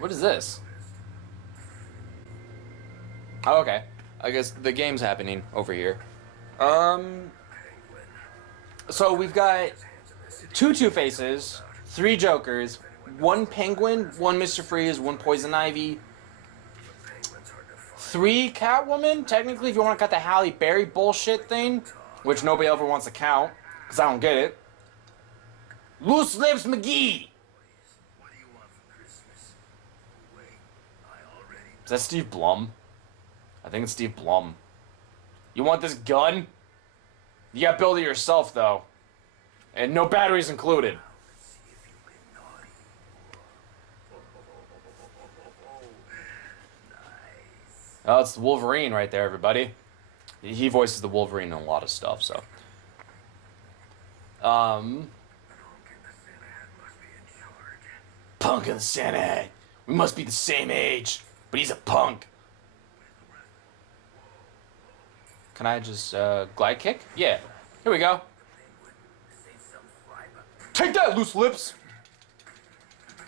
What is this? Oh, okay. I guess the game's happening over here. Um, so we've got two Two-Faces, three Jokers, one Penguin, one Mr. Freeze, one Poison Ivy, three Catwoman. Technically, if you want to cut the Halle Berry bullshit thing, which nobody ever wants to count, because I don't get it. Loose Lips McGee! Is that Steve Blum? I think it's Steve Blum. You want this gun? You gotta build it yourself, though. And no batteries included. Oh, it's the Wolverine right there, everybody. He voices the Wolverine in a lot of stuff, so. Punk in the Santa hat. We must be the same age, but he's a punk. Can I just glide kick? Yeah. Here we go. Take that, Loose Lips.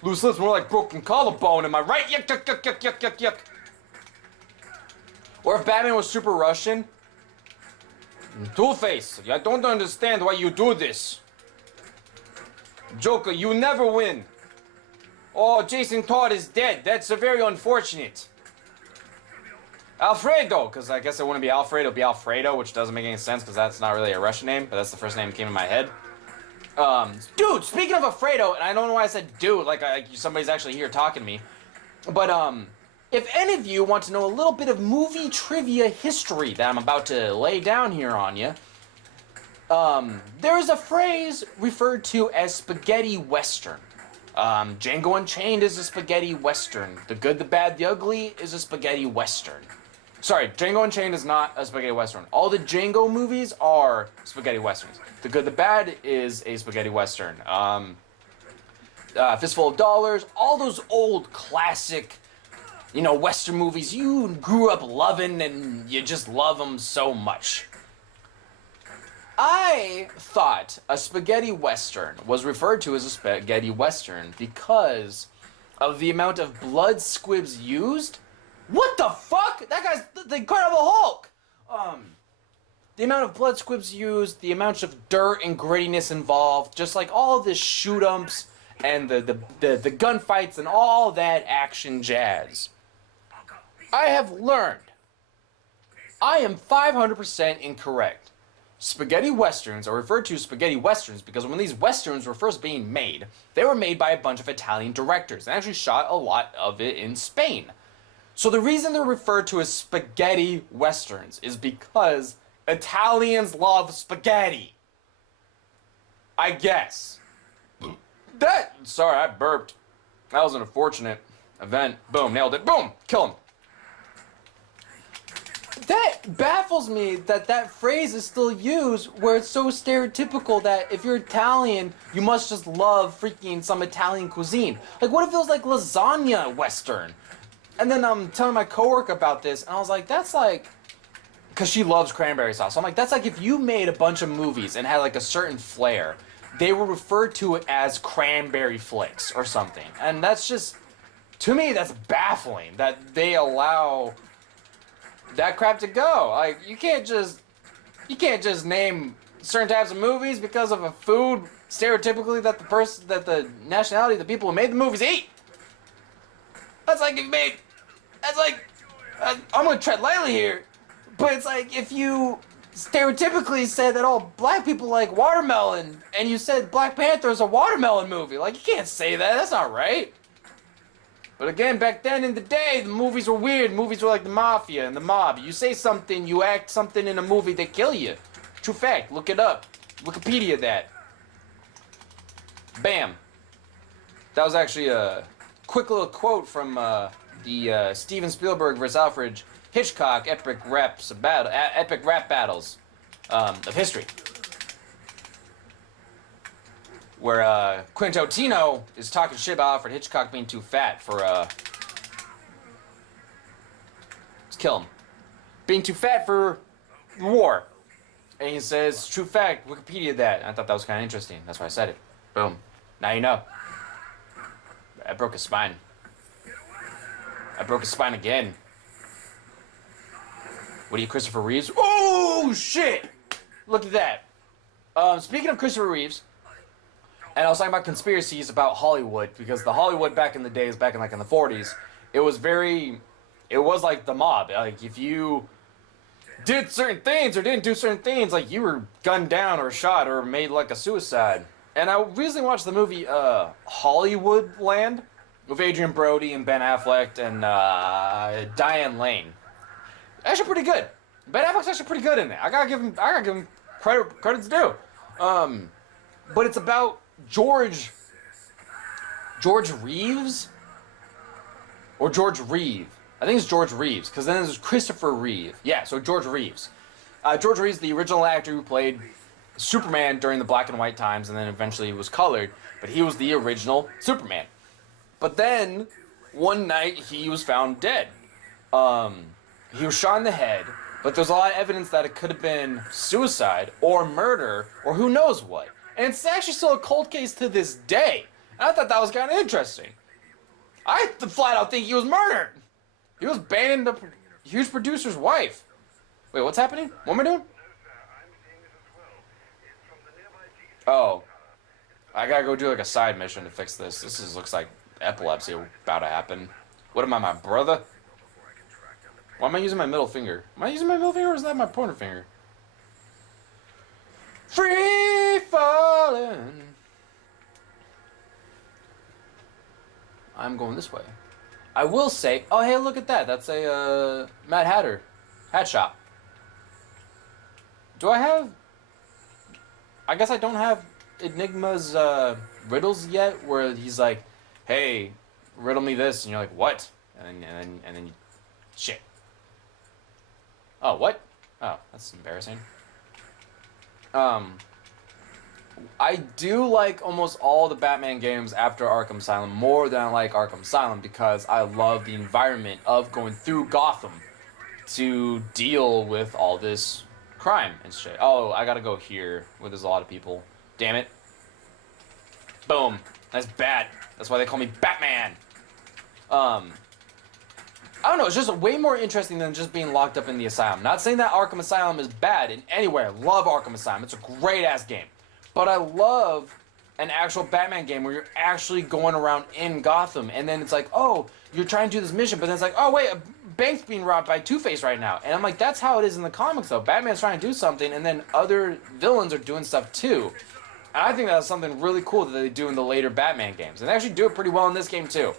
Loose Lips more like broken collarbone, am I right? Yuck, yuck, yuck, yuck, yuck, yuck, yuck. Or if Batman was super Russian. Two-Face, I don't understand why you do this. Joker, you never win. Oh, Jason Todd is dead. That's very unfortunate. Alfredo, because I guess it wouldn't be Alfred, it'll be Alfredo, which doesn't make any sense because that's not really a Russian name, but that's the first name that came in my head. Dude, speaking of Alfredo, and I don't know why I said dude, like somebody's actually here talking to me, but if any of you want to know a little bit of movie trivia history that I'm about to lay down here on you, there is a phrase referred to as spaghetti western. Django Unchained is a spaghetti western. The Good, the Bad, the Ugly is a spaghetti western. Sorry, Django Unchained is not a spaghetti western. All the Django movies are spaghetti westerns. The Good, the Bad is a spaghetti western. Fistful of Dollars, all those old classic, western movies you grew up loving and you just love them so much. I thought a spaghetti western was referred to as a spaghetti western because of the amount of blood squibs used. What the fuck? That guy's the Incredible Hulk! The amount of blood squibs used, the amount of dirt and grittiness involved, just like all the shoot-umps and the gunfights and all that action jazz. I have learned. I am 500% incorrect. Spaghetti westerns are referred to as spaghetti westerns because when these westerns were first being made, they were made by a bunch of Italian directors and actually shot a lot of it in Spain. So the reason they're referred to as spaghetti westerns is because Italians love spaghetti. I guess. Sorry, I burped. That was an unfortunate event. Boom, nailed it. Boom, kill him. That baffles me that phrase is still used where it's so stereotypical that if you're Italian, you must just love freaking some Italian cuisine. Like, what if it was like lasagna western? And then I'm telling my coworker about this, and I was like, that's like, because she loves cranberry sauce. So I'm like, that's like if you made a bunch of movies and had like a certain flair, they were referred to it as cranberry flicks or something. And that's just, to me, that's baffling that they allow that crap to go. Like, you can't just name certain types of movies because of a food stereotypically that the nationality of the people who made the movies eat. That's like I'm gonna tread lightly here, but it's like if you stereotypically said that all black people like watermelon and you said Black Panther is a watermelon movie. Like, you can't say that. That's not right. But again, back then in the day, the movies were weird. Movies were like the mafia and the mob. You say something, you act something in a movie, they kill you. True fact. Look it up. Wikipedia that. Bam. That was actually a quick little quote from the Steven Spielberg vs. Alfred Hitchcock epic rap battles of history. Where Quentin Tarantino is talking shit about Alfred Hitchcock being too fat for let's kill him. Being too fat for war. And he says, true fact, Wikipedia that. And I thought that was kind of interesting. That's why I said it. Boom. Now you know. I broke his spine. I broke his spine again. What are you, Christopher Reeves? Oh, shit! Look at that. Speaking of Christopher Reeves, and I was talking about conspiracies about Hollywood, because the Hollywood back in the days, back in like in the 40s, it was like the mob. Like, if you did certain things or didn't do certain things, like, you were gunned down or shot or made like a suicide. And I recently watched the movie Hollywood Land with Adrian Brody and Ben Affleck and Diane Lane. Actually pretty good. Ben Affleck's actually pretty good in it. I gotta give him credit's due. But it's about George Reeves? Or George Reeve. I think it's George Reeves, because then there's Christopher Reeve. Yeah, so George Reeves. George Reeves, the original actor who played Superman during the black and white times, and then eventually was colored, but he was the original Superman. But then, one night, he was found dead. He was shot in the head, but there's a lot of evidence that it could have been suicide, or murder, or who knows what. And it's actually still a cold case to this day. And I thought that was kind of interesting. I flat out think he was murdered. He was banging the huge producer's wife. Wait, what's happening? What am I doing? Oh. I gotta go do like a side mission to fix this. This looks like epilepsy about to happen. What am I, my brother? Why am I using my middle finger? Am I using my middle finger or is that my pointer finger? Free falling. I'm going this way. I will say, oh hey, look at that. That's a Mad Hatter hat shop. Do I have? I guess I don't have Enigma's riddles yet, where he's like, "Hey, riddle me this," and you're like, "What?" And then you, shit. Oh, what? Oh, that's embarrassing. I do like almost all the Batman games after Arkham Asylum more than I like Arkham Asylum because I love the environment of going through Gotham to deal with all this crime and shit. Oh, I gotta go here where there's a lot of people. Damn it. Boom. That's bad. That's why they call me Batman. I don't know, it's just way more interesting than just being locked up in the asylum. Not saying that Arkham Asylum is bad in any way. I love Arkham Asylum. It's a great-ass game. But I love an actual Batman game where you're actually going around in Gotham, and then it's like, oh, you're trying to do this mission, but then it's like, oh, wait, a bank's being robbed by Two-Face right now. And I'm like, that's how it is in the comics, though. Batman's trying to do something, and then other villains are doing stuff, too. And I think that's something really cool that they do in the later Batman games. And they actually do it pretty well in this game, too.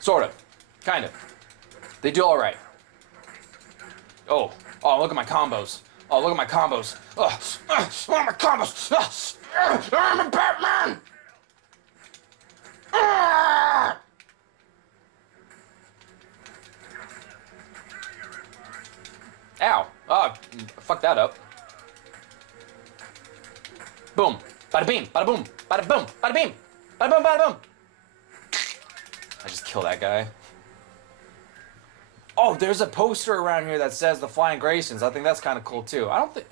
Sort of. Kind of. They do all right. Oh, look at my combos. Oh, look at my combos. Oh, look at my combos. I'm a Batman. Ow. Oh, fuck that up. Boom. Bada beam. Bada boom. Bada boom. Bada beam. Bada boom. Bada boom. I just killed that guy. Oh, there's a poster around here that says the Flying Graysons. I think that's kind of cool, too. I don't think...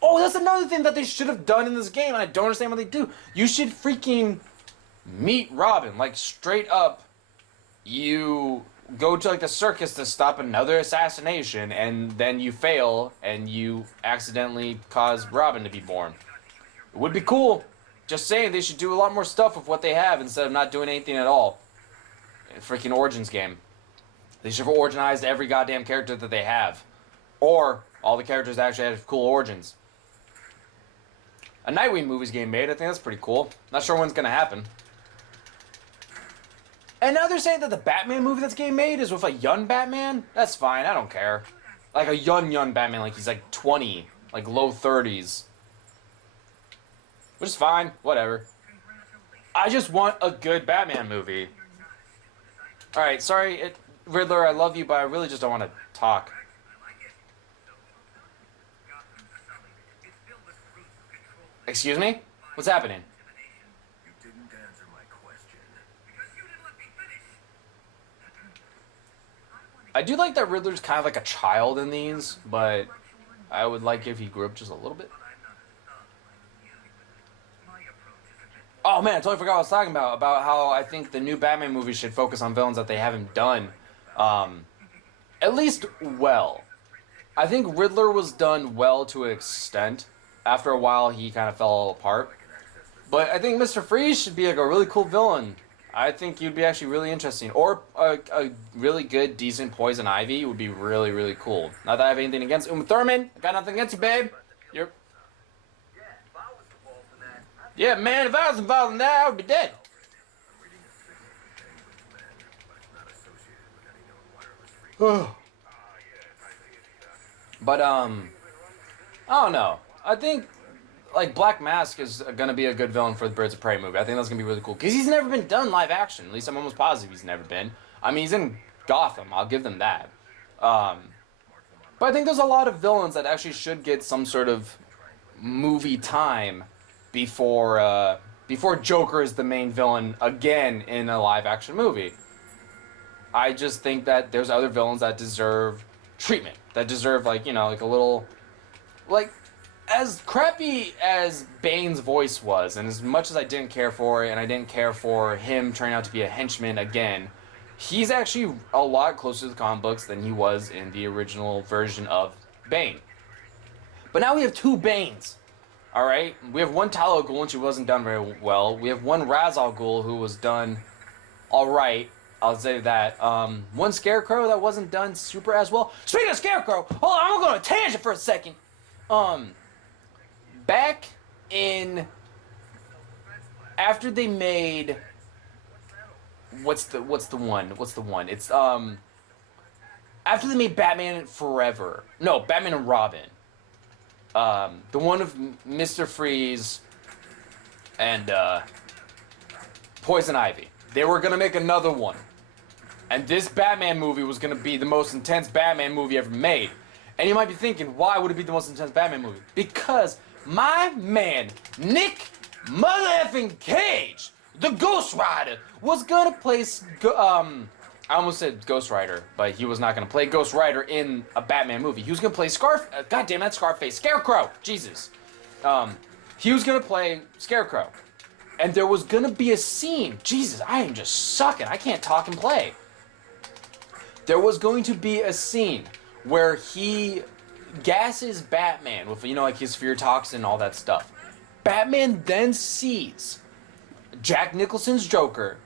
Oh, that's another thing that they should have done in this game, and I don't understand what they do. You should freaking meet Robin. Like, straight up, you go to, like, the circus to stop another assassination, and then you fail, and you accidentally cause Robin to be born. It would be cool. Just saying, they should do a lot more stuff with what they have instead of not doing anything at all. Freaking Origins game. They should have originalized every goddamn character that they have. Or all the characters actually had cool origins. A Nightwing movie's getting made. I think that's pretty cool. Not sure when's gonna happen. And now they're saying that the Batman movie that's getting made is with a young Batman? That's fine, I don't care. Like a young Batman, like he's like 20, like low 30s. Which is fine, whatever. I just want a good Batman movie. Alright, sorry, Riddler, I love you, but I really just don't want to talk. Excuse me? What's happening? You didn't answer my question. I do like that Riddler's kind of like a child in these, but I would like if he grew up just a little bit. Oh, Oh man, I totally forgot what I was talking about how I think the new Batman movie should focus on villains that they haven't done, at least well. I think Riddler was done well to an extent. After a while, he kind of fell apart. But I think Mr. Freeze should be like a really cool villain. I think he'd be actually really interesting. Or a really good, decent Poison Ivy would be really, really cool. Not that I have anything against Uma Thurman. I got nothing against you, babe. You're... Yeah, man, if I was involved in that, I would be dead. But, I don't know. I think, like, Black Mask is gonna be a good villain for the Birds of Prey movie. I think that's gonna be really cool. Because he's never been done live action. At least I'm almost positive he's never been. I mean, he's in Gotham. I'll give them that. But I think there's a lot of villains that actually should get some sort of movie time before Joker is the main villain again in a live action movie. I just think that there's other villains that deserve treatment. That deserve, like, you know, like a little... Like, as crappy as Bane's voice was, and as much as I didn't care for it, and I didn't care for him turning out to be a henchman again, he's actually a lot closer to the comic books than he was in the original version of Bane. But now we have two Banes. Alright? We have one Tal al Ghul, and she wasn't done very well. We have one Ra's al Ghul, who was done alright. I'll say that. One Scarecrow that wasn't done super as well. Speaking of Scarecrow, hold on, I'm gonna go on a tangent for a second. Back in... After they made... What's the one? It's, after they made Batman Forever. No, Batman and Robin. The one of Mr. Freeze and, Poison Ivy. They were gonna make another one. And this Batman movie was gonna be the most intense Batman movie ever made. And you might be thinking, why would it be the most intense Batman movie? Because my man, Nick Mother-effing Cage, the Ghost Rider, was gonna play, I almost said Ghost Rider, but he was not gonna play Ghost Rider in a Batman movie. He was gonna play Scarface, Scarecrow, Jesus. He was gonna play Scarecrow. And there was gonna be a scene, Jesus, I am just sucking, I can't talk and play. There was going to be a scene where he gasses Batman with, you know, like his fear toxin and all that stuff. Batman then sees Jack Nicholson's Joker,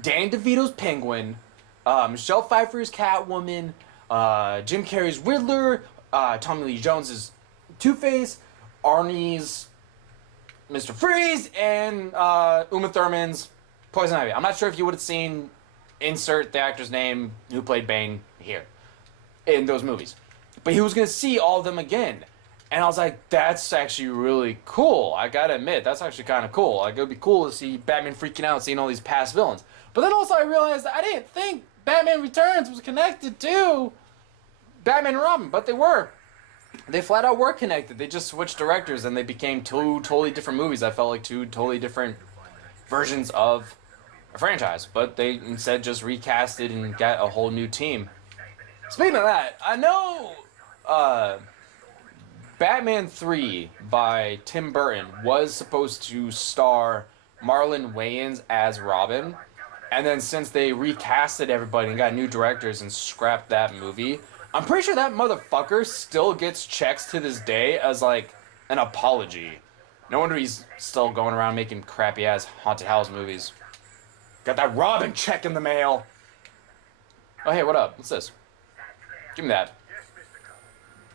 Danny DeVito's Penguin, Michelle Pfeiffer's Catwoman, Jim Carrey's Riddler, Tommy Lee Jones's Two-Face, Arnie's Mr. Freeze, and Uma Thurman's Poison Ivy. I'm not sure if you would have seen insert the actor's name who played Bane here in those movies. But he was going to see all of them again. And I was like, that's actually really cool. I gotta admit, that's actually kind of cool. Like, it would be cool to see Batman freaking out seeing all these past villains. But then also I realized I didn't think Batman Returns was connected to Batman and Robin, but they were. They flat out were connected. They just switched directors and they became two totally different movies. I felt like two totally different versions of a franchise. But they instead just recasted and got a whole new team. Speaking of that, I know Batman 3 by Tim Burton was supposed to star Marlon Wayans as Robin. And then since they recasted everybody and got new directors and scrapped that movie, I'm pretty sure that motherfucker still gets checks to this day as, like, an apology. No wonder he's still going around making crappy-ass haunted house movies. Got that Robin check in the mail. Oh, hey, what up? What's this? Give me that.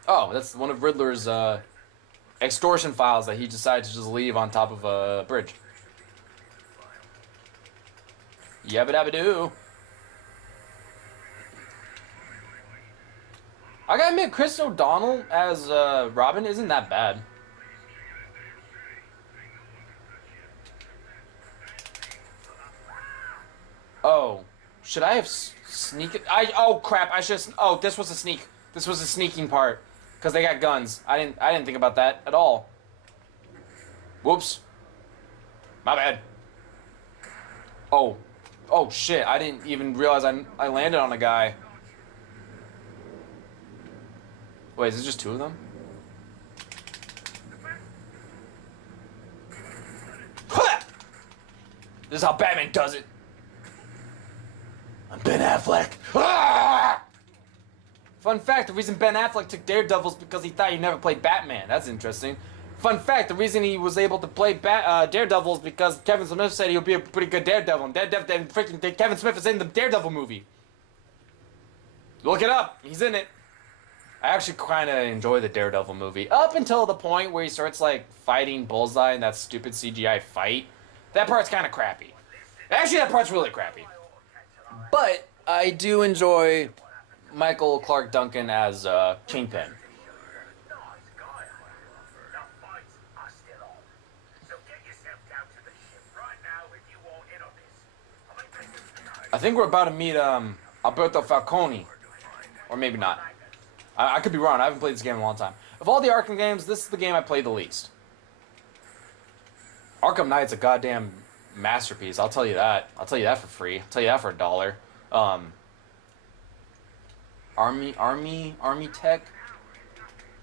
Oh, that's one of Riddler's, extortion files that he decided to just leave on top of a bridge. Yabba dabba doo. I gotta admit, Chris O'Donnell as Robin isn't that bad. Oh, should I have sneak? Oh crap! I should. Oh, this was a sneak. This was a sneaking part because they got guns. I didn't think about that at all. Whoops. My bad. Oh. Oh shit! I didn't even realize I landed on a guy. Wait, is it just two of them? Ha! This is how Batman does it. I'm Ben Affleck. Ah! Fun fact, the reason Ben Affleck took Daredevil is because he thought he never played Batman. That's interesting. Fun fact, the reason he was able to play Daredevil is because Kevin Smith said he would be a pretty good Daredevil. And freaking Kevin Smith is in the Daredevil movie. Look it up. He's in it. I actually kind of enjoy the Daredevil movie. Up until the point where he starts, like, fighting Bullseye in that stupid CGI fight. That part's kind of crappy. Actually, that part's really crappy. But I do enjoy Michael Clark Duncan as Kingpin. I think we're about to meet Alberto Falcone. Or maybe not. I could be wrong. I haven't played this game in a long time. Of all the Arkham games, this is the game I played the least. Arkham Knight's a goddamn masterpiece. I'll tell you that. I'll tell you that for free. I'll tell you that for $1. Army Tech?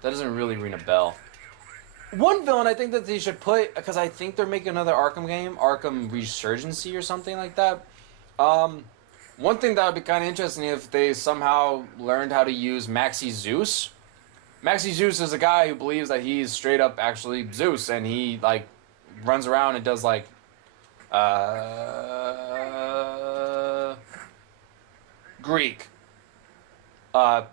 That doesn't really ring a bell. One villain I think that they should put, because I think they're making another Arkham game, Arkham Resurgency or something like that. One thing that would be kind of interesting if they somehow learned how to use Maxi Zeus. Maxi Zeus is a guy who believes that he's straight up actually Zeus, and he, like, runs around and does, like, Greek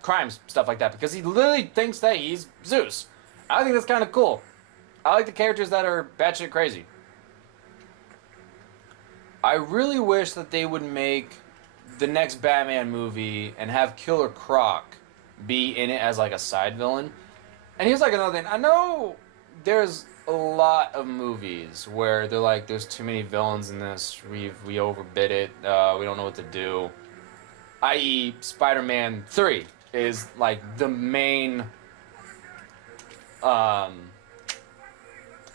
crimes, stuff like that, because he literally thinks that he's Zeus. I think that's kind of cool. I like the characters that are batshit crazy. I really wish that they would make the next Batman movie and have Killer Croc be in it as like a side villain. And here's like another thing. I know there's a lot of movies where they're like, there's too many villains in this. We overbid it. We don't know what to do. I.e., Spider-Man 3 is like the main. What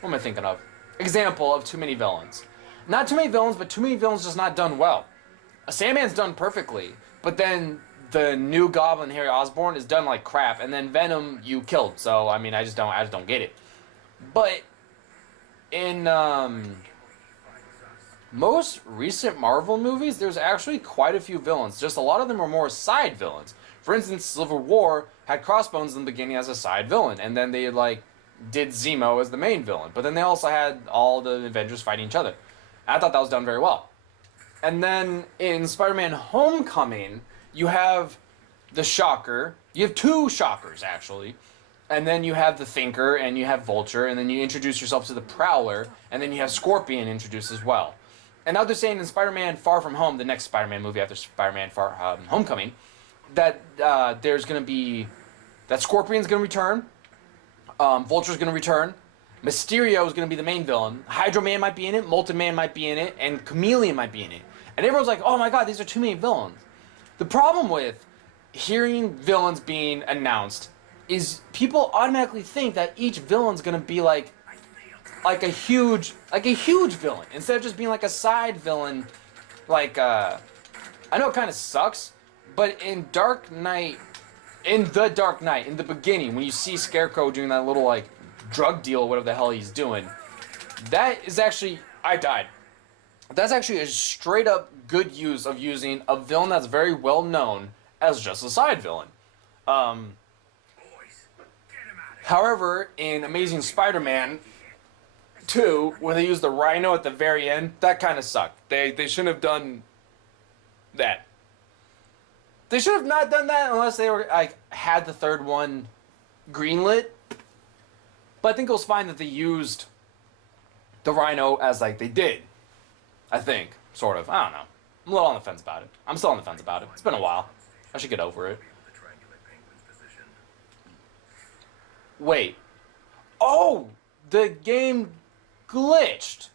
am I thinking of? Example of too many villains. Not too many villains, but too many villains just not done well. Sandman's done perfectly, but then the new Goblin, Harry Osborn, is done like crap, and then Venom you killed. So I mean, I just don't get it. But in most recent Marvel movies, there's actually quite a few villains. Just a lot of them are more side villains. For instance, Civil War had Crossbones in the beginning as a side villain, and then they like did Zemo as the main villain. But then they also had all the Avengers fighting each other. I thought that was done very well. And then in Spider-Man Homecoming, you have the Shocker. You have two Shockers, actually. And then you have the Thinker, and you have Vulture, and then you introduce yourself to the Prowler, and then you have Scorpion introduced as well. And now they're saying in Spider-Man Far From Home, the next Spider-Man movie after Spider-Man Homecoming, that there's going to be... that Scorpion's going to return, Vulture's going to return, Mysterio is going to be the main villain, Hydro Man might be in it, Molten Man might be in it, and Chameleon might be in it. And everyone's like, oh my god, these are too many villains. The problem with hearing villains being announced is people automatically think that each villain's going to be like a huge villain, instead of just being like a side villain. Like, I know it kind of sucks, but in The Dark Knight, in the beginning, when you see Scarecrow doing that little, like, drug deal, whatever the hell he's doing, that is actually, I died. That's actually a straight up good use of using a villain that's very well known as just a side villain. However, in Amazing Spider-Man 2, when they used the Rhino at the very end, that kind of sucked. They shouldn't have done that. They should have not done that unless they were like had the third one greenlit. But I think it was fine that they used the Rhino as like they did. I think, sort of. I don't know. I'm a little on the fence about it. I'm still on the fence about it. It's been a while. I should get over it. Wait. Oh! The game glitched.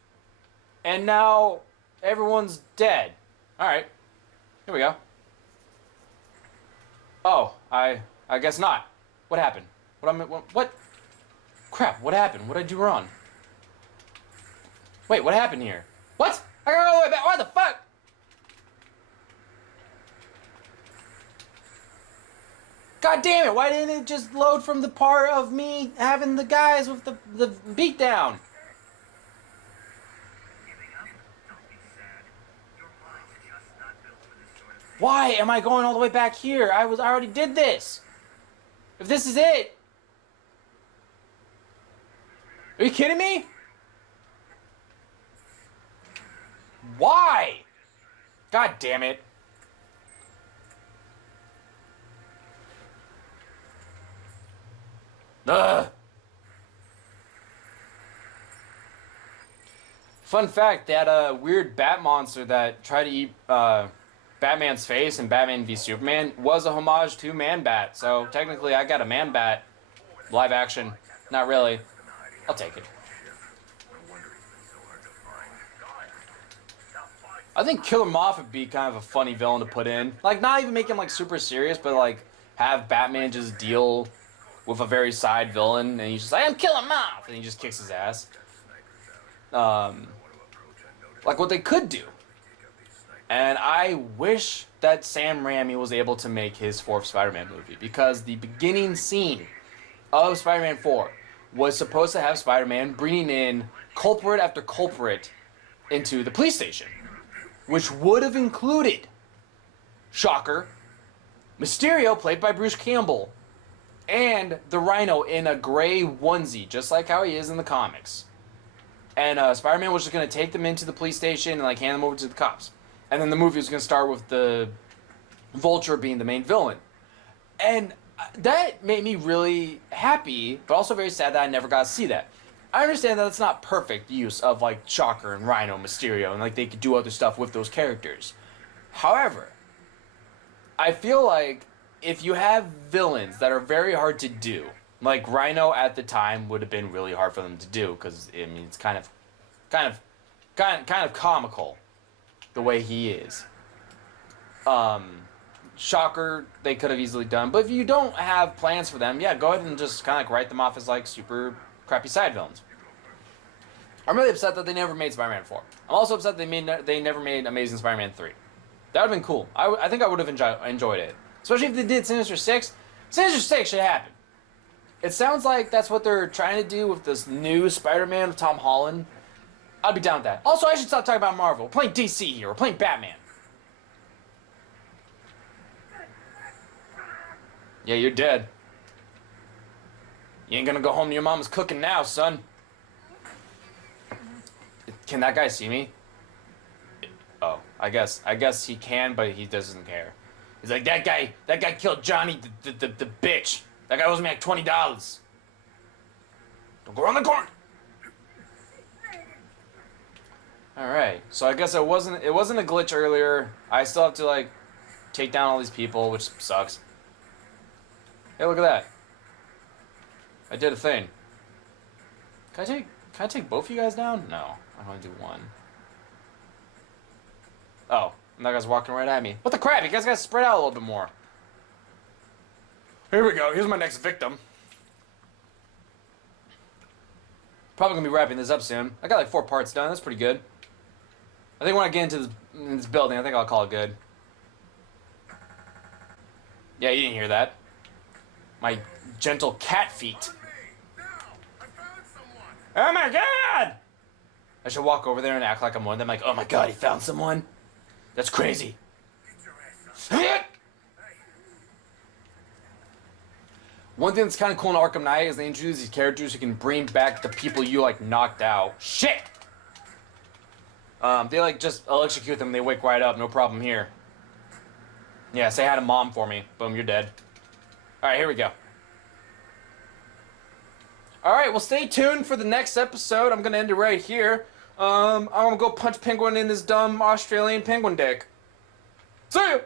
And now everyone's dead. Alright. Here we go. Oh, I guess not. What happened? What? Crap, what happened? What did I do wrong? Wait, what happened here? What? I gotta go all the way back. What the fuck? God damn it, why didn't it just load from the part of me having the guys with the beatdown? Why am I going all the way back here? I already did this. If this is it. Are you kidding me? Why? God damn it. Ugh. Fun fact, that weird bat monster that tried to eat Batman's face in Batman v Superman was a homage to Man-Bat. So technically I got a Man-Bat live action. Not really. I'll take it. I think Killer Moth would be kind of a funny villain to put in. Like, not even make him like super serious, but like have Batman just deal with a very side villain, and he's just like, I'm Killer Moth, and he just kicks his ass. Like what they could do. And I wish that Sam Raimi was able to make his fourth Spider-Man movie, because the beginning scene of Spider-Man 4 was supposed to have Spider-Man bringing in culprit after culprit into the police station, which would have included Shocker, Mysterio, played by Bruce Campbell, and the Rhino in a gray onesie, just like how he is in the comics. And Spider-Man was just going to take them into the police station and like hand them over to the cops. And then the movie was going to start with the Vulture being the main villain. And that made me really happy, but also very sad that I never got to see that. I understand that it's not perfect use of like Shocker and Rhino, Mysterio, and like they could do other stuff with those characters. However, I feel like if you have villains that are very hard to do, like Rhino at the time would have been really hard for them to do, because I mean it's kind of comical the way he is. Shocker they could have easily done, but if you don't have plans for them, yeah, go ahead and just kind of like write them off as like super crappy side villains. I'm really upset that they never made Spider-Man 4. I'm also upset they never made Amazing Spider-Man 3. That would have been cool. I think I would have enjoyed it. Especially if they did Sinister Six. Sinister Six should happen. It sounds like that's what they're trying to do with this new Spider-Man with Tom Holland. I'd be down with that. Also, I should stop talking about Marvel. We're playing DC here. We're playing Batman. Yeah, you're dead. You ain't gonna go home to your mama's cooking now, son. Can that guy see me? Oh, I guess he can, but he doesn't care. He's like, that guy killed Johnny, the bitch. That guy owes me like $20. Don't go around the corner. All right, so I guess it wasn't a glitch earlier. I still have to like take down all these people, which sucks. Hey, look at that. I did a thing. Can I take both of you guys down? No, I'm gonna do one. Oh, and that guy's walking right at me. What the crap? You guys gotta spread out a little bit more. Here we go. Here's my next victim. Probably gonna be wrapping this up soon. I got like 4 parts done. That's pretty good. I think when I get into this building, I think I'll call it good. Yeah, you didn't hear that. My gentle cat feet. Oh my god! I should walk over there and act like I'm one of them, like, oh my god, he found someone? That's crazy. One thing that's kind of cool in Arkham Knight is they introduce these characters who can bring back the people you, like, knocked out. Shit! They, like, just electrocute them and they wake right up, no problem here. Yeah, say hi to Mom for me. Boom, you're dead. Alright, here we go. Alright, well, stay tuned for the next episode. I'm gonna end it right here. I'm gonna go punch Penguin in his dumb Australian penguin dick. See ya!